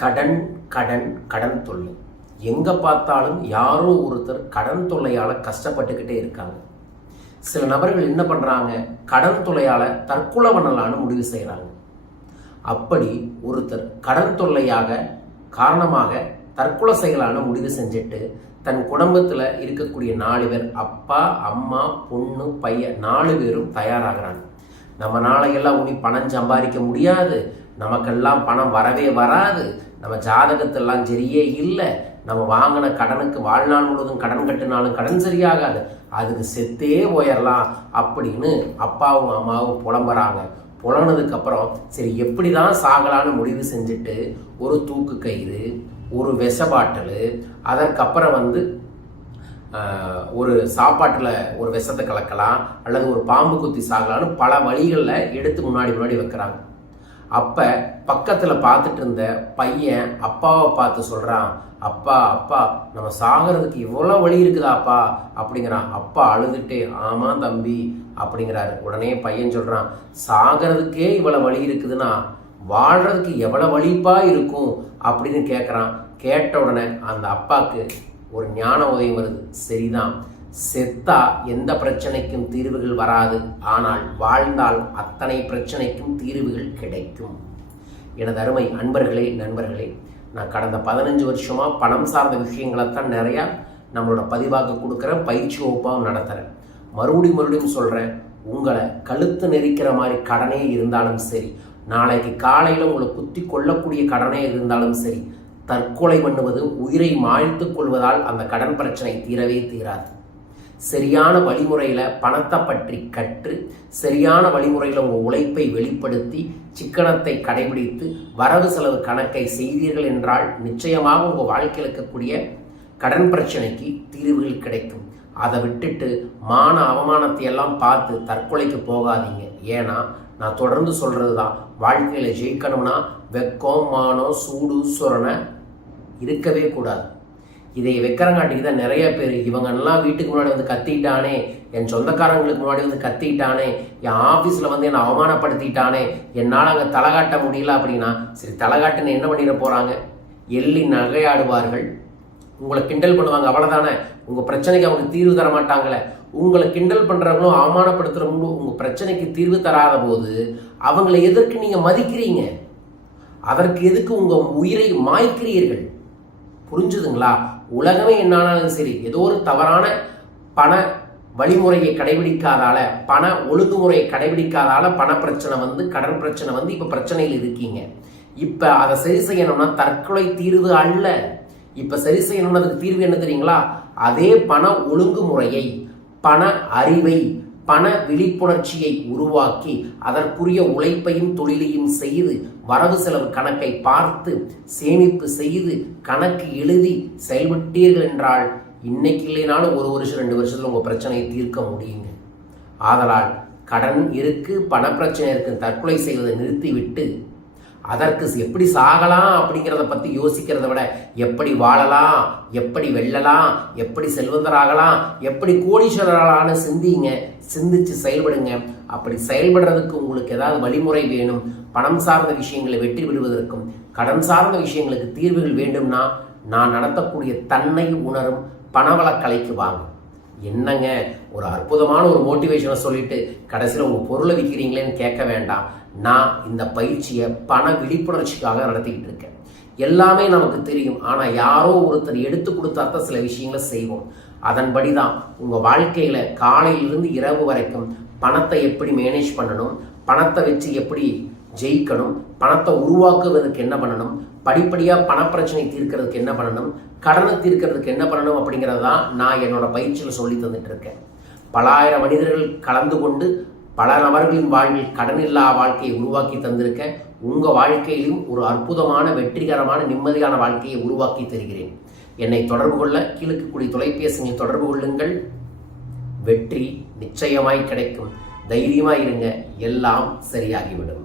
கடன் கடன் கடன் தொல்லை. எங்கே பார்த்தாலும் யாரோ ஒருத்தர் கடன் தொல்லையால் கஷ்டப்பட்டுக்கிட்டே இருக்காங்க. சில நபர்கள் என்ன பண்ணுறாங்க கடன் தொல்லையால் தற்கொலை பண்ணலான்னு முடிவு செய்கிறாங்க அப்படி ஒருத்தர் கடன் தொல்லையாக காரணமாக தற்கொலை செய்யலான்னு முடிவு செஞ்சுட்டு தன் குடும்பத்தில் இருக்கக்கூடிய நாலு பேர் அப்பா அம்மா பொண்ணு பையன் நாலு பேரும் தயாராகிறாங்க. நம்ம நாளையெல்லாம் உனி பணம் சம்பாதிக்க முடியாது. நமக்கெல்லாம் பணம் வரவே வராது. நம்ம ஜாதகத்தெல்லாம் சரியே இல்லை. நம்ம வாங்கின கடனுக்கு வாழ்நாள் முழுவதும் கடன் கட்டினாலும் கடன் சரியாகாது. அதுக்கு செத்தே போயிடலாம் அப்படின்னு அப்பாவும் அம்மாவும் புலம்புறாங்க. புலனதுக்கப்புறம் சரி எப்படி தான் சாகலான்னு முடிவு செஞ்சுட்டு ஒரு தூக்கு கயிறு ஒரு விஷ பாட்டில் அதற்கப்புறம் வந்து ஒரு சாப்பாட்டில் ஒரு விஷத்தை கலக்கலாம் அல்லது ஒரு பாம்பு குத்தி சாகலான்னு பல வழிகளில் எடுத்து முன்னாடி முன்னாடி வைக்கிறாங்க. அப்போ பக்கத்தில் பார்த்துட்டு இருந்த பையன் அப்பாவை பார்த்து சொல்கிறான் அப்பா அப்பா நம்ம சாகிறதுக்கு இவ்வளோ வழி இருக்குதாப்பா? அப்படிங்கிறான். அப்பா அழுதுட்டே ஆமாம் தம்பி அப்படிங்கிறாரு. உடனே பையன் சொல்கிறான் சாகிறதுக்கே இவ்வளோ வழி இருக்குதுன்னா வாழ்கிறதுக்கு எவ்வளோ வழிப்பா இருக்கும்? அப்படின்னு கேட்குறான் கேட்ட உடனே அந்த அப்பாவுக்கு ஒரு ஞான உதயம் வருது. சரிதான். செத்தா எந்த பிரச்சனைக்கும் தீர்வுகள் வராது. ஆனால் வாழ்ந்தால் அத்தனை பிரச்சனைக்கும் தீர்வுகள் கிடைக்கும். எனது அருமை அன்பர்களே நண்பர்களே நான் கடந்த பதினஞ்சு வருஷமாக பணம் சார்ந்த விஷயங்களை தான் நிறையா நம்மளோட பதிவாக கொடுக்குறேன் பயிற்சி வகுப்பாகவும் நடத்துகிறேன் மறுபடியும் மறுபடியும் சொல்கிறேன் உங்களை கழுத்து நெரிக்கிற மாதிரி கடனே இருந்தாலும் சரி நாளைக்கு காலையில் உங்களை குத்தி கொள்ளக்கூடிய கடனே இருந்தாலும் சரி தற்கொலை பண்ணுவது உயிரை மாழ்த்து கொள்வதால் அந்த கடன் பிரச்சனை தீரவே தீராது. சரியான வழிமுறையில் பணத்தை பற்றி கற்று சரியான வழிமுறையில் உங்கள் உழைப்பை வெளிப்படுத்தி சிக்கனத்தை கடைபிடித்து வரவு செலவு கணக்கை செய்தீர்கள் என்றால் நிச்சயமாக உங்கள் வாழ்க்கையில் இருக்கக்கூடிய கடன் பிரச்சனைக்கு தீர்வுகள் கிடைக்கும். அதை விட்டுட்டு மான அவமானத்தை எல்லாம் பார்த்து தற்கொலைக்கு போகாதீங்க. ஏன்னா நான் தொடர்ந்து சொல்கிறது தான் வாழ்க்கையில் ஜெயிக்கணும்னா வெக்கம் மானம் சூடு சொரணை இருக்கவே கூடாது. இதை வைக்கிறங்காட்டிக்கு தான் நிறைய பேர் இவங்கெல்லாம் வீட்டுக்கு முன்னாடி வந்து கத்திட்டானே என் சொந்தக்காரங்களுக்கு முன்னாடி வந்து கத்திட்டானே என் ஆஃபீஸில் வந்து என்னை அவமானப்படுத்திட்டானே என்னால் அங்கே தலகாட்ட முடியல அப்படின்னா சரி தலகாட்டுன்னு என்ன பண்ணிட போகிறாங்க எள்ளி நகையாடுவார்கள். உங்களை கிண்டல் பண்ணுவாங்க அவ்வளோதானே உங்கள் பிரச்சனைக்கு அவங்க தீர்வு தர மாட்டாங்களே. உங்களை கிண்டல் பண்ணுறவங்களும் அவமானப்படுத்துகிறவங்களும் உங்கள் பிரச்சனைக்கு தீர்வு தராத போது அவங்களை எதற்கு நீங்கள் மதிக்கிறீங்க? அதற்கு எதுக்கு உங்கள் உயிரை மாய்க்கிறீர்கள்? புரிஞ்சுதுங்களா? உலகமே என்னானாலும் சரி ஏதோ ஒரு தவறான பண வழிமுறையை கடைபிடிக்காதால பண ஒழுங்குமுறையை கடைபிடிக்காதால பண பிரச்சனை வந்து கடன் பிரச்சனை வந்து இப்போ பிரச்சனையில் இருக்கீங்க. இப்போ அதை சரி செய்யணும்னா தற்கொலை தீர்வு அல்ல. இப்போ சரி செய்யணும்னா அதுக்கு தீர்வு என்ன தெரியுங்களா? அதே பண ஒழுங்குமுறையை பண அறிவை பண விழிப்புணர்ச்சியை உருவாக்கி அதற்குரிய உழைப்பையும் தொழிலையும் செய்து வரவு செலவு கணக்கை பார்த்து சேமிப்பு செய்து கணக்கு எழுதி செயல்பட்டீர்கள் என்றால் இன்னைக்கு இல்லைனாலும் ஒரு வருஷம் ரெண்டு வருஷத்தில் உங்கள் பிரச்சனையை தீர்க்க முடியுங்க. ஆதலால் கடன் இருக்கு பணப்பிரச்சனை இருக்கு தற்கொலை செய்வதை நிறுத்திவிட்டு அதற்கு எப்படி சாகலாம் அப்படிங்கிறத பற்றி யோசிக்கிறத விட எப்படி வாழலாம் எப்படி வெல்லலாம் எப்படி செல்வந்தராகலாம் எப்படி கோடீஸ்வரராகலான்னு சிந்திங்க சிந்திச்சு செயல்படுங்க. அப்படி செயல்படுறதுக்கு உங்களுக்கு ஏதாவது வழிமுறை வேணும் பணம் சார்ந்த விஷயங்களை வெற்றி பெறுவதற்கும் கடன் சார்ந்த விஷயங்களுக்கு தீர்வுகள் வேண்டும்னா நான் நடத்தக்கூடிய தன்னை உணரும் பணவளக்கலைக்கு வாங்க. என்னங்க ஒரு அற்புதமான ஒரு மோட்டிவேஷனை சொல்லிட்டு கடைசியில் உங்கள் பொருளை விற்கிறீங்களேன்னு கேட்க வேண்டாம். நான் இந்த பயிற்சியை பண விழிப்புணர்ச்சிக்காக நடத்திக்கிட்டு இருக்கேன். எல்லாமே நமக்கு தெரியும். ஆனால் யாரோ ஒருத்தர் எடுத்து கொடுத்தா தான் சில விஷயங்களை செய்வோம். அதன்படி தான் உங்கள் வாழ்க்கையில் காலையிலிருந்து இரவு வரைக்கும் பணத்தை எப்படி மேனேஜ் பண்ணணும் பணத்தை வச்சு எப்படி ஜெயிக்கணும் பணத்தை உருவாக்குவதற்கு என்ன பண்ணணும் படிப்படியாக பணப்பிரச்சனை தீர்க்கிறதுக்கு என்ன பண்ணணும் கடனை தீர்க்கிறதுக்கு என்ன பண்ணணும் அப்படிங்கிறது தான் நான் என்னோட பயிற்சியில் சொல்லி தந்துட்டு இருக்கேன் பல ஆயிரம் மனிதர்கள் கலந்து கொண்டு பல நபர்களின் வாழ்வில் கடனில்லா வாழ்க்கையை உருவாக்கி தந்திருக்கேன். உங்கள் வாழ்க்கையிலும் ஒரு அற்புதமான வெற்றிகரமான நிம்மதியான வாழ்க்கையை உருவாக்கி தருகிறேன். என்னை தொடர்பு கொள்ள கீழுக்கக்கூடிய தொலைபேசியில் தொடர்பு கொள்ளுங்கள். வெற்றி நிச்சயமாய் கிடைக்கும். தைரியமாக இருங்க. எல்லாம் சரியாகிவிடும்.